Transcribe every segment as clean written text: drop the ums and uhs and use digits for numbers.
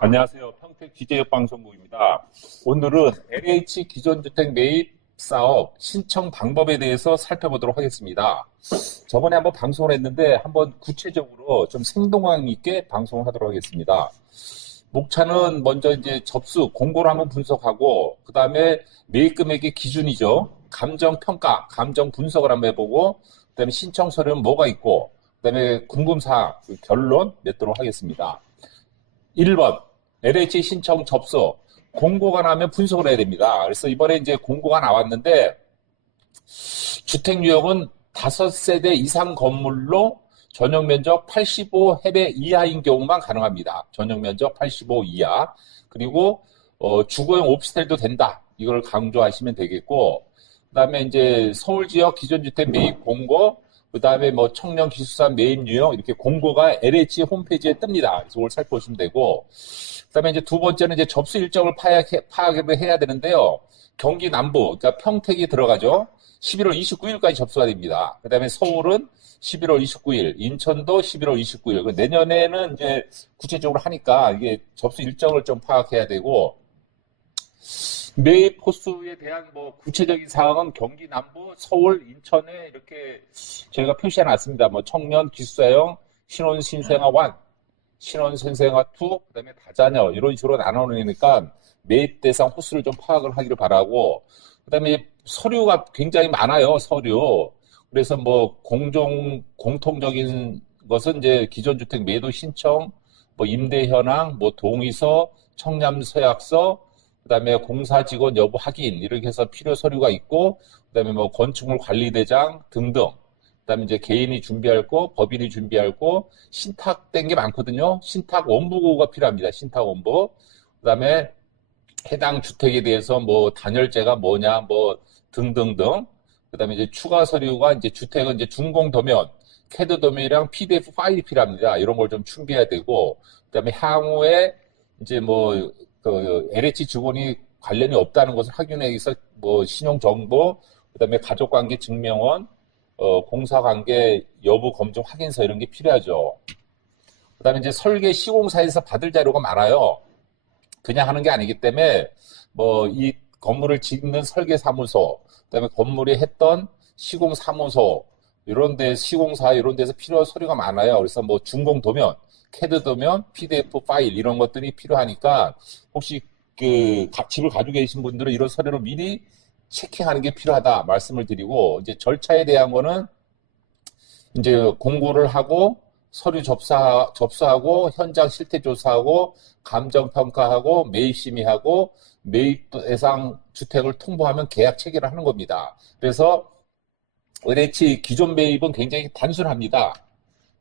안녕하세요. 평택 기재협방송국입니다. 오늘은 LH 기존주택 매입 사업 신청 방법에 대해서 살펴보도록 하겠습니다. 저번에 한번 방송을 했는데 한번 구체적으로 좀 생동감 있게 방송을 하도록 하겠습니다. 목차는 먼저 이제 접수, 공고를 한번 분석하고, 그 다음에 매입 금액의 기준이죠. 감정 평가, 감정 분석을 한번 해보고, 그 다음에 신청 서류는 뭐가 있고, 그 다음에 궁금사항, 결론 맺도록 하겠습니다. 1번, LH 신청 접수. 공고가 나면 분석을 해야 됩니다. 그래서 이번에 이제 공고가 나왔는데, 주택 유형은 5세대 이상 건물로 전용 면적 85해배 이하인 경우만 가능합니다. 전용 면적 85 이하. 그리고, 주거용 오피스텔도 된다. 이걸 강조하시면 되겠고, 그 다음에 이제 서울 지역 기존주택 매입 공고, 그 다음에 뭐 청년 기숙사 매입 유형 이렇게 공고가 LH 홈페이지에 뜹니다. 그래서 그걸 살펴보시면 되고, 그다음에 이제 두 번째는 이제 접수 일정을 파악을 해야 되는데요. 경기 남부, 그러니까 평택이 들어가죠. 11월 29일까지 접수가 됩니다. 그다음에 서울은 11월 29일, 인천도 11월 29일. 내년에는 이제 구체적으로 하니까 이게 접수 일정을 좀 파악해야 되고, 매입 호수에 대한 뭐 구체적인 사항은 경기 남부, 서울, 인천에 이렇게 저희가 표시해 놨습니다. 뭐 청년 기숙사형, 신혼 신생아 1, 신혼 신생아 2, 그다음에 다자녀 이런 식으로 나눠 놓으니까 매입 대상 호수를 좀 파악을 하기를 바라고, 그다음에 서류가 굉장히 많아요, 서류. 그래서 뭐 공통적인 것은 이제 기존주택 매도 신청, 뭐 임대 현황, 뭐 동의서, 청약 서약서, 그다음에 공사 직원 여부 확인 이렇게 해서 필요 서류가 있고, 그다음에 뭐 건축물 관리대장 등등. 그다음에 이제 개인이 준비할 거, 법인이 준비할 거, 신탁된 게 많거든요. 신탁 원부가 필요합니다. 신탁 원부. 그다음에 해당 주택에 대해서 뭐 단열재가 뭐냐, 뭐 등등등. 그다음에 이제 추가 서류가 이제 주택은 이제 준공 도면, 캐드 도면이랑 PDF 파일이 필요합니다. 이런 걸 좀 준비해야 되고, 그다음에 향후에 이제 뭐 그 LH 직원이 관련이 없다는 것을 확인하기 위해서 뭐 신용정보, 그다음에 가족관계 증명원, 공사관계 여부 검증 확인서 이런 게 필요하죠. 그다음에 이제 설계 시공사에서 받을 자료가 많아요. 그냥 하는 게 아니기 때문에 뭐 이 건물을 짓는 설계사무소, 그다음에 건물이 했던 시공사무소 이런 데 시공사 이런 데서 필요한 서류가 많아요. 그래서 뭐 준공 도면, 캐드 도면, PDF 파일 이런 것들이 필요하니까 혹시 그 집을 가지고 계신 분들은 이런 서류를 미리 체킹하는 게 필요하다 말씀을 드리고, 이제 절차에 대한 거는 이제 공고를 하고 서류 접수하고 현장 실태 조사하고 감정 평가하고 매입 심의하고 매입 대상 주택을 통보하면 계약 체결을 하는 겁니다. 그래서 LH 기존 매입은 굉장히 단순합니다.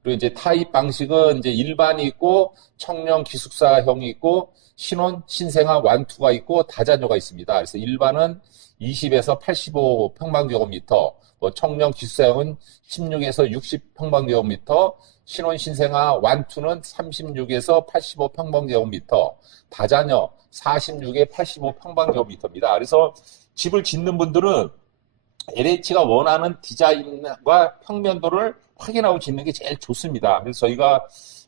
그리고 이제 타입 방식은 이제 일반이 있고 청년 기숙사형이 있고 신혼 신생아 1, 2가 있고 다자녀가 있습니다. 그래서 일반은 20에서 85평방제곱미터, 뭐 청년 기숙사형은 16에서 60평방제곱미터, 신혼 신생아 1, 2는 36에서 85평방제곱미터, 다자녀 46에 85평방제곱미터입니다. 그래서 집을 짓는 분들은 LH가 원하는 디자인과 평면도를 확인하고 짓는 게 제일 좋습니다. 그래서 저희가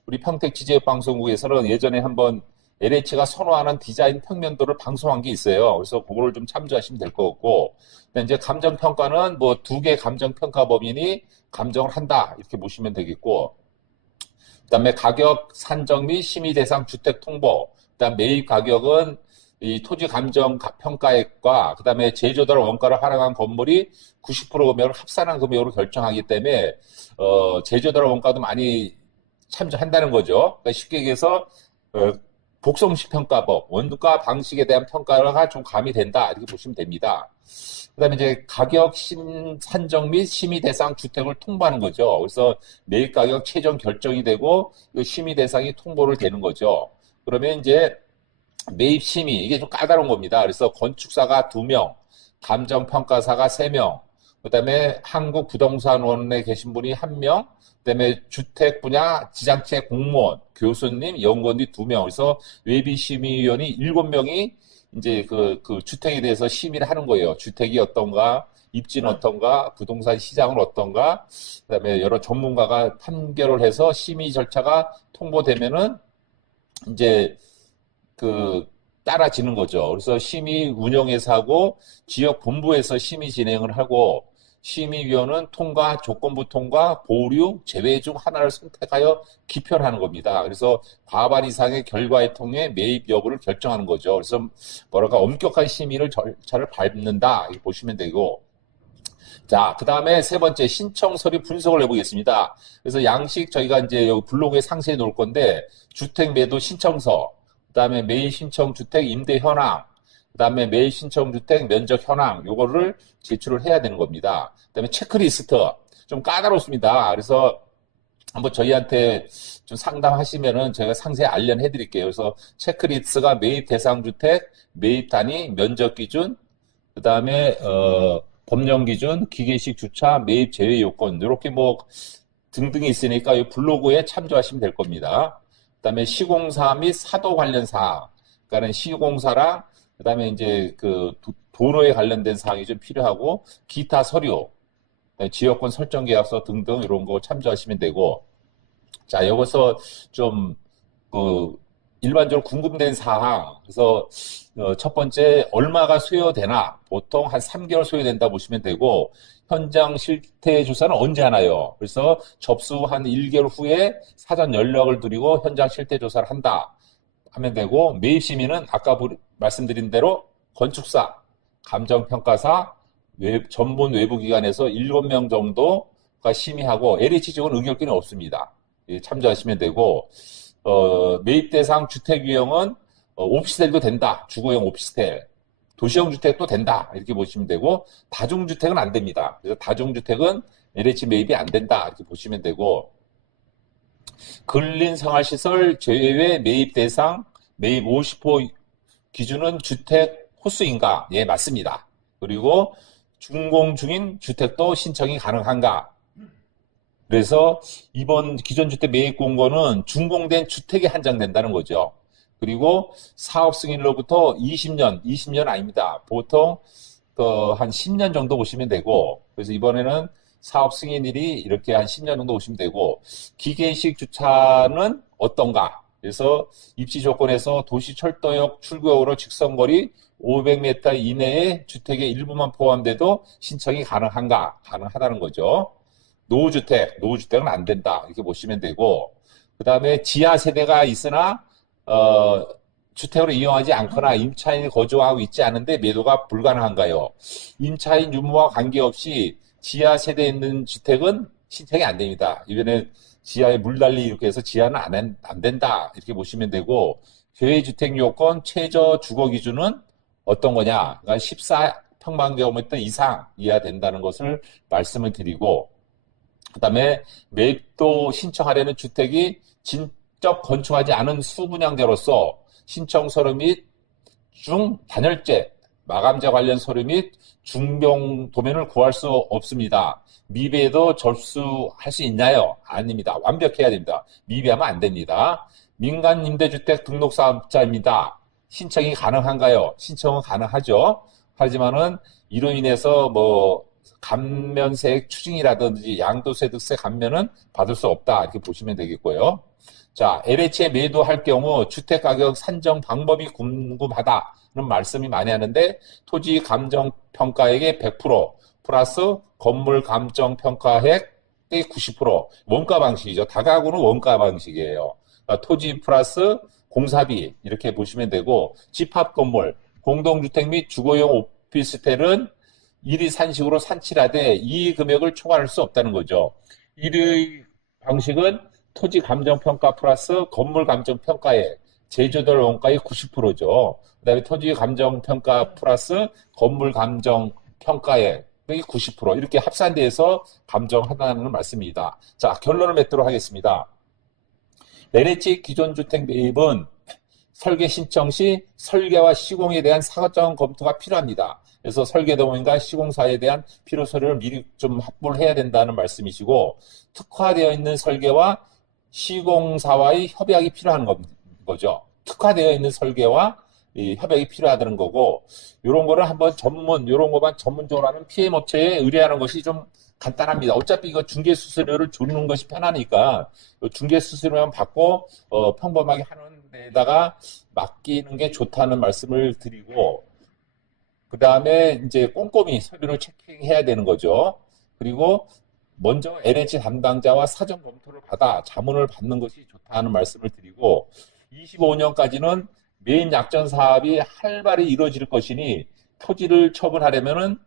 우리 평택 지제방송국에서는 예전에 한번 LH가 선호하는 디자인 평면도를 방송한 게 있어요. 그래서 그거를 좀 참조하시면 될 것 같고, 이제 감정평가는 뭐 2개 감정평가 법인이 감정을 한다 이렇게 보시면 되겠고, 그다음에 가격 산정 및 심의 대상 주택 통보, 그다음 매입 가격은 이 토지 감정 평가액과 그다음에 제조달 원가를 할애한 건물이 90% 금액을 합산한 금액으로 결정하기 때문에 제조달 원가도 많이 참조한다는 거죠. 그러니까 쉽게 얘기해서 복성식 평가법, 원가 방식에 대한 평가가 좀 가미된다 이렇게 보시면 됩니다. 그다음에 이제 가격 산정 및 심의 대상 주택을 통보하는 거죠. 그래서 매입 가격 최종 결정이 되고 심의 대상이 통보를 되는 거죠. 그러면 이제 매입 심의 이게 좀 까다로운 겁니다. 그래서 건축사가 2명, 감정평가사가 3명, 그다음에 한국부동산원에 계신 분이 1명, 그다음에 주택 분야 지자체 공무원, 교수님, 연구원이 2명. 그래서 외비심의위원이 7명이 이제 그 주택에 대해서 심의를 하는 거예요. 주택이 어떤가, 입지는 어떤가, 부동산 시장은 어떤가, 그다음에 여러 전문가가 판결을 해서 심의 절차가 통보되면은 이제 그 따라지는 거죠. 그래서 심의 운영에서 하고 지역 본부에서 심의 진행을 하고 심의위원은 통과, 조건부 통과, 보류, 제외 중 하나를 선택하여 기표하는 겁니다. 그래서 과반 이상의 결과에 통해 매입 여부를 결정하는 거죠. 그래서 뭐랄까 엄격한 심의를 절차를 밟는다 이렇게 보시면 되고, 자, 그 다음에 세 번째 신청 서류 분석을 해보겠습니다. 그래서 양식 저희가 이제 여기 블로그에 상세히 놓을 건데 주택 매도 신청서, 그 다음에 매입 신청 주택 임대 현황, 그 다음에 매입 신청 주택 면적 현황 요거를 제출을 해야 되는 겁니다. 그 다음에 체크리스트 좀 까다롭습니다. 그래서 한번 저희한테 좀 상담하시면은 저희가 상세히 알려해 드릴게요. 그래서 체크리스트가 매입 대상 주택, 매입 단위, 면적 기준, 그 다음에 법령 기준, 기계식 주차, 매입 제외 요건 이렇게 뭐 등등이 있으니까 이 블로그에 참조하시면 될 겁니다. 그 다음에 시공사 및 사도 관련 사항, 그러니까 시공사랑 그 다음에 이제 그 도로에 관련된 사항이 좀 필요하고 기타 서류, 지역권 설정 계약서 등등 이런 거 참조하시면 되고, 자 여기서 좀 일반적으로 궁금된 사항, 그래서 첫 번째 얼마가 소요되나, 보통 한 3개월 소요된다 보시면 되고, 현장 실태 조사는 언제 하나요? 그래서 접수 한 1개월 후에 사전 연락을 드리고 현장 실태 조사를 한다 하면 되고, 매입 심의는 아까 말씀드린 대로 건축사, 감정평가사, 전문 외부기관에서 7명 정도가 심의하고 LH 지역은 응결권이 없습니다. 참조하시면 되고, 매입 대상 주택 유형은 오피스텔도 된다. 주거용 오피스텔. 도시형 주택도 된다. 이렇게 보시면 되고, 다중주택은 안 됩니다. 그래서 다중주택은 LH 매입이 안 된다. 이렇게 보시면 되고, 근린생활시설 제외 매입 대상, 매입 50호 기준은 주택 호수인가? 예, 맞습니다. 그리고 준공 중인 주택도 신청이 가능한가? 그래서 이번 기존주택 매입 공고는 준공된 주택에 한정된다는 거죠. 그리고 사업 승인으로부터 20년 아닙니다. 보통 한 10년 정도 보시면 되고, 그래서 이번에는 사업 승인일이 이렇게 한 10년 정도 보시면 되고, 기계식 주차는 어떤가? 그래서 입지 조건에서 도시 철도역 출구역으로 직선거리 500m 이내의 주택의 일부만 포함돼도 신청이 가능한가? 가능하다는 거죠. 노후주택은 안 된다. 이렇게 보시면 되고, 그 다음에 지하 세대가 있으나, 주택으로 이용하지 않거나 임차인이 거주하고 있지 않은데 매도가 불가능한가요? 임차인 유무와 관계없이 지하 세대에 있는 주택은 신청이 안 됩니다. 이번에 지하에 물달리 이렇게 해서 지하는 안 된다. 이렇게 보시면 되고, 교외주택 요건 최저 주거 기준은 어떤 거냐? 그러니까 14평방미터 이상 이하 된다는 것을 말씀을 드리고, 그 다음에 매입도 신청하려는 주택이 진적 건축하지 않은 수분양자로서 신청 서류 및 단열재, 마감재 관련 서류 및 중병 도면을 구할 수 없습니다. 미배도 접수할 수 있나요? 아닙니다. 완벽해야 됩니다. 미배하면 안 됩니다. 민간 임대주택 등록 사업자입니다. 신청이 가능한가요? 신청은 가능하죠. 하지만은 이로 인해서 감면세 추징이라든지 양도소득세 감면은 받을 수 없다. 이렇게 보시면 되겠고요. 자, LH에 매도할 경우 주택가격 산정 방법이 궁금하다는 말씀이 많이 하는데, 토지 감정평가액의 100% 플러스 건물 감정평가액의 90%, 원가 방식이죠. 다가구는 원가 방식이에요. 그러니까 토지 플러스 공사비 이렇게 보시면 되고, 집합건물, 공동주택 및 주거용 오피스텔은 1위 산식으로 산칠하되 이 금액을 초과할 수 없다는 거죠. 1위 방식은 토지 감정평가 플러스 건물 감정평가액, 제조들 원가의 90%죠. 그 다음에 토지 감정평가 플러스 건물 감정평가액의 90% 이렇게 합산돼서 감정하다는 말씀입니다. 자, 결론을 맺도록 하겠습니다. LH 기존 주택 매입은 설계 신청 시 설계와 시공에 대한 사전 검토가 필요합니다. 그래서 설계도면과 시공사에 대한 필요 서류를 미리 좀 확보를 해야 된다는 말씀이시고, 특화되어 있는 설계와 시공사와의 협약이 필요한 거죠. 특화되어 있는 설계와 이 협약이 필요하다는 거고, 이런 거를 한번 이런 것만 전문적으로 하는 PM 업체에 의뢰하는 것이 좀 간단합니다. 어차피 이거 중개수수료를 주는 것이 편하니까 중개수수료만 받고 평범하게 하는 데에다가 맡기는 게 좋다는 말씀을 드리고, 그 다음에 이제 꼼꼼히 서류를 체킹해야 되는 거죠. 그리고 먼저 LH 담당자와 사전 검토를 받아 자문을 받는 것이 좋다는 말씀을 드리고, 25년까지는 메인 약전 사업이 활발히 이루어질 것이니 토지를 처분하려면은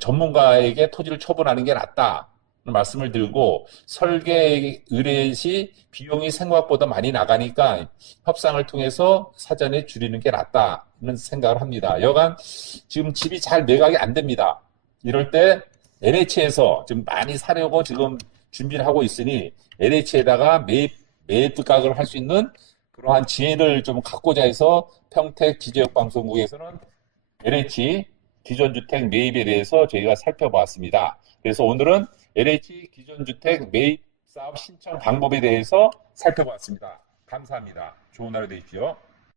전문가에게 토지를 처분하는 게 낫다. 말씀을 드리고, 설계 의뢰 시 비용이 생각보다 많이 나가니까 협상을 통해서 사전에 줄이는 게 낫다는 생각을 합니다. 여간 지금 집이 잘 매각이 안 됩니다. 이럴 때 LH에서 지금 많이 사려고 지금 준비를 하고 있으니 LH에다가 매입가격을 할 수 있는 그러한 지혜를 좀 갖고자 해서 평택 기지역방송국에서는 LH 기존주택 매입에 대해서 저희가 살펴보았습니다. 그래서 오늘은 LH 기존주택 매입 사업 신청 방법에 대해서 살펴보았습니다. 감사합니다. 좋은 하루 되십시오.